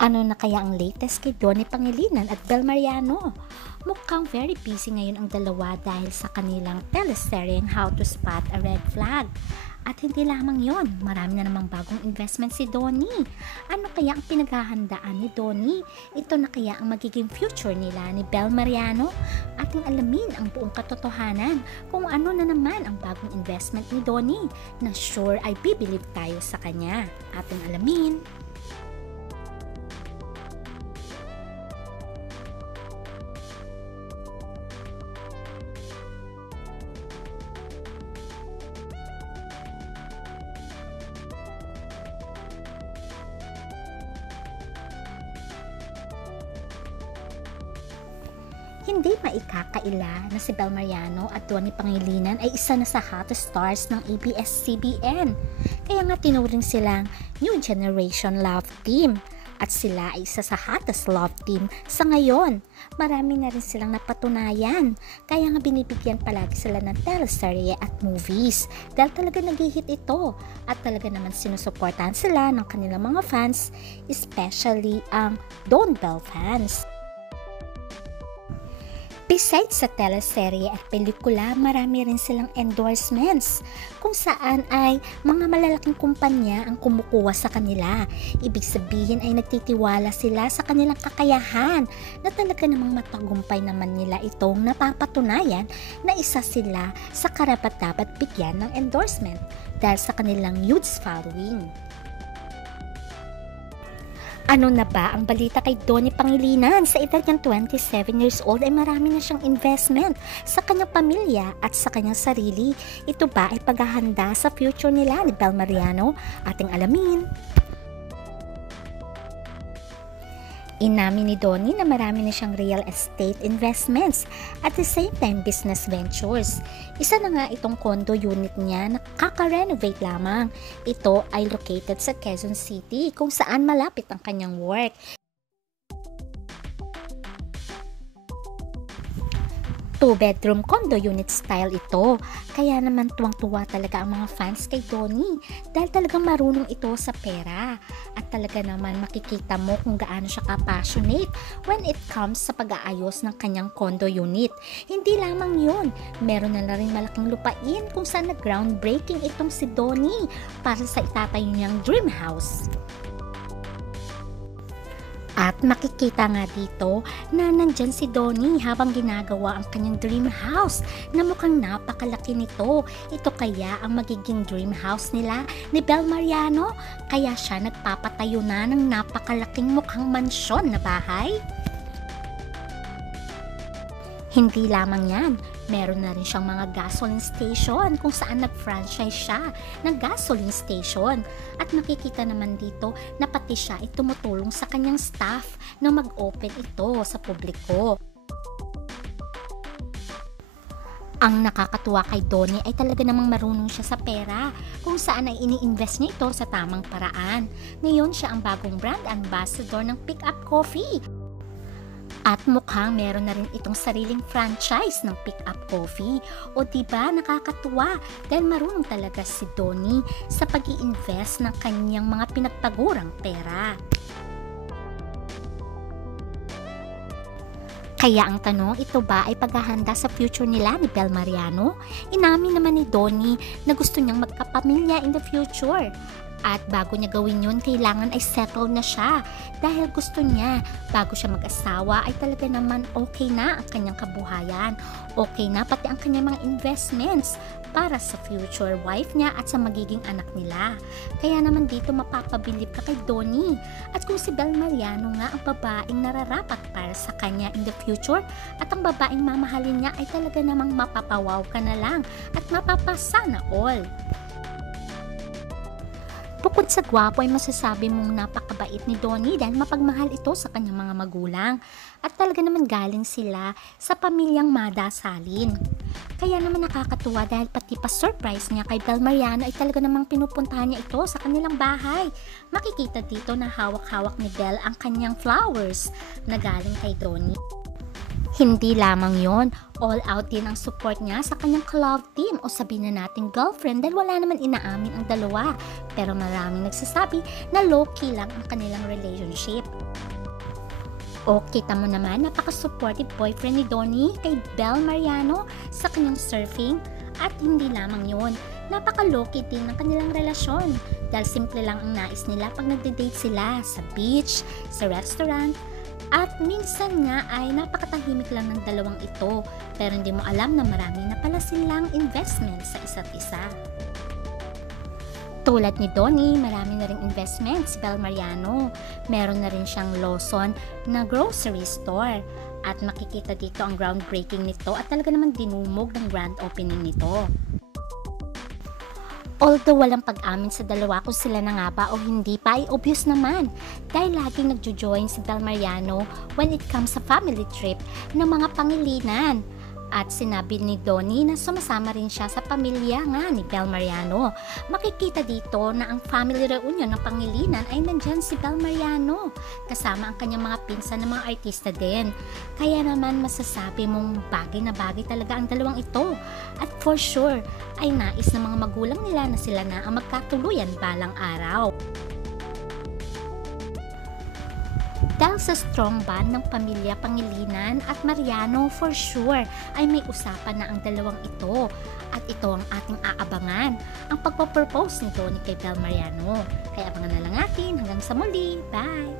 Ano na kaya ang latest kay Donnie Pangilinan at Bel Mariano? Mukhang very busy ngayon ang dalawa dahil sa kanilang teleseryeng How to Spot a Red Flag. At hindi lamang yon, marami na namang bagong investment si Donnie. Ano kaya ang pinaghahandaan ni Donnie? Ito na kaya ang magiging future nila ni Bel Mariano? Ating alamin ang buong katotohanan kung ano na naman ang bagong investment ni Donnie na sure ay bibilib tayo sa kanya. Ating alamin. Hindi maikakaila na si Bel Mariano at Donnie Pangilinan ay isa na sa hottest stars ng ABS-CBN. Kaya nga tinuring silang New Generation Love Team. At sila ay isa sa hottest love team sa ngayon. Marami na rin silang napatunayan. Kaya nga binibigyan palagi sila ng teleserye at movies. Dahil talaga nag-hit ito. At talaga naman sinusuportahan sila ng kanilang mga fans, especially ang Don Bel fans. Besides sa teleserye at pelikula, marami rin silang endorsements kung saan ay mga malalaking kumpanya ang kumukuha sa kanila. Ibig sabihin ay nagtitiwala sila sa kanilang kakayahan na talaga namang matagumpay naman nila itong napapatunayan na isa sila sa karapat-dapat bigyan ng endorsement dahil sa kanilang huge following. Ano na ba ang balita kay Donnie Pangilinan? Sa edad niyang 27 years old ay marami na siyang investment sa kanyang pamilya at sa kanyang sarili. Ito ba ay paghahanda sa future nila ni Bel Mariano? Ating alamin. Inamin ni Donnie na marami na siyang real estate investments at the same time business ventures. Isa na nga itong condo unit niya na kaka-renovate lamang. Ito ay located sa Quezon City kung saan malapit ang kanyang work. Two-bedroom condo unit style ito. Kaya naman tuwang-tuwa talaga ang mga fans kay Donnie dahil talagang marunong ito sa pera. At talaga naman makikita mo kung gaano siya ka-passionate when it comes sa pag-aayos ng kanyang condo unit. Hindi lamang yun, meron na rin malaking lupain kung saan na-groundbreaking itong si Donnie para sa itatayo niyang dream house. At makikita nga dito na nandyan si Donnie habang ginagawa ang kanyang dream house na mukhang napakalaki nito. Ito kaya ang magiging dream house nila ni Bel Mariano? Kaya siya nagpapatayo na ng napakalaking mukhang mansyon na bahay? Hindi lamang yan, meron na rin siyang mga gasoline station kung saan nag-franchise siya ng gasoline station. At makikita naman dito na pati siya ay tumutulong sa kanyang staff na mag-open ito sa publiko. Ang nakakatuwa kay Donnie ay talaga namang marunong siya sa pera kung saan ay ini-invest niya ito sa tamang paraan. Ngayon siya ang bagong brand ambassador ng Pick Up Coffee. At mukhang meron na rin itong sariling franchise ng Pick Up Coffee. O diba nakakatuwa dahil marunong talaga si Donnie sa pag-i-invest ng kanyang mga pinagpagurang pera. Kaya ang tanong, ito ba ay paghahanda sa future nila ni Bel Mariano? Inamin naman ni Donnie na gusto niyang magkapamilya in the future. At bago niya gawin yun, kailangan ay settled na siya. Dahil gusto niya, bago siya mag-asawa, ay talaga naman okay na ang kanyang kabuhayan. Okay na pati ang kanyang mga investments para sa future wife niya at sa magiging anak nila. Kaya naman dito mapapabilib ka kay Donnie. At kung si Bel Mariano nga ang babaeng nararapat para sa kanya in the future, at ang babaeng mamahalin niya ay talaga namang mapapawaw ka na lang at mapapasana all. Bukod sa gwapo ay masasabi mong napakabait ni Donnie dahil mapagmahal ito sa kanyang mga magulang at talaga naman galing sila sa pamilyang madasalin. Kaya naman nakakatuwa dahil pati pa surprise niya kay Bel Mariano ay talaga namang pinupuntahan niya ito sa kanilang bahay. Makikita dito na hawak-hawak ni Bel ang kanyang flowers na galing kay Donnie. Hindi lamang yon, all out din ang support niya sa kanyang club team o sabihin na nating girlfriend dahil wala naman inaamin ang dalawa. Pero maraming nagsasabi na low-key lang ang kanilang relationship. O kita mo naman, napaka-supportive boyfriend ni Donnie kay Bel Mariano sa kanyang surfing. At hindi lamang yon, napaka-low-key din ng kanilang relasyon dahil simple lang ang nais nila pag nagde-date sila sa beach, sa restaurant, at minsan nga ay napakatahimik lang ng dalawang ito pero hindi mo alam na marami na pala silang investment sa isa't isa. Tulad ni Donnie, marami na ring investment si Bel Mariano. Meron na rin siyang Lawson na grocery store. At makikita dito ang groundbreaking nito at talaga naman dinumog ng grand opening nito. Although walang pag-amin sa dalawa kung sila na nga ba o hindi pa ay obvious naman dahil laging nagjo-join si Bel Mariano when it comes sa family trip ng mga pangilinan. At sinabi ni Donnie na sumasama rin siya sa pamilya nga ni Bel Mariano. Makikita dito na ang family reunion ng pangilinan ay nandyan si Bel Mariano kasama ang kanyang mga pinsan na mga artista din. Kaya naman masasabi mong bagay na bagay talaga ang dalawang ito. At for sure ay nais ng mga magulang nila na sila na ang magkatuluyan balang araw. Dahil sa strong bond ng pamilya Pangilinan at Mariano, for sure ay may usapan na ang dalawang ito. At ito ang ating aabangan, ang pagpapropose ni Donnie kay Bel Mariano. Kaya abangan na lang natin hanggang sa muli. Bye!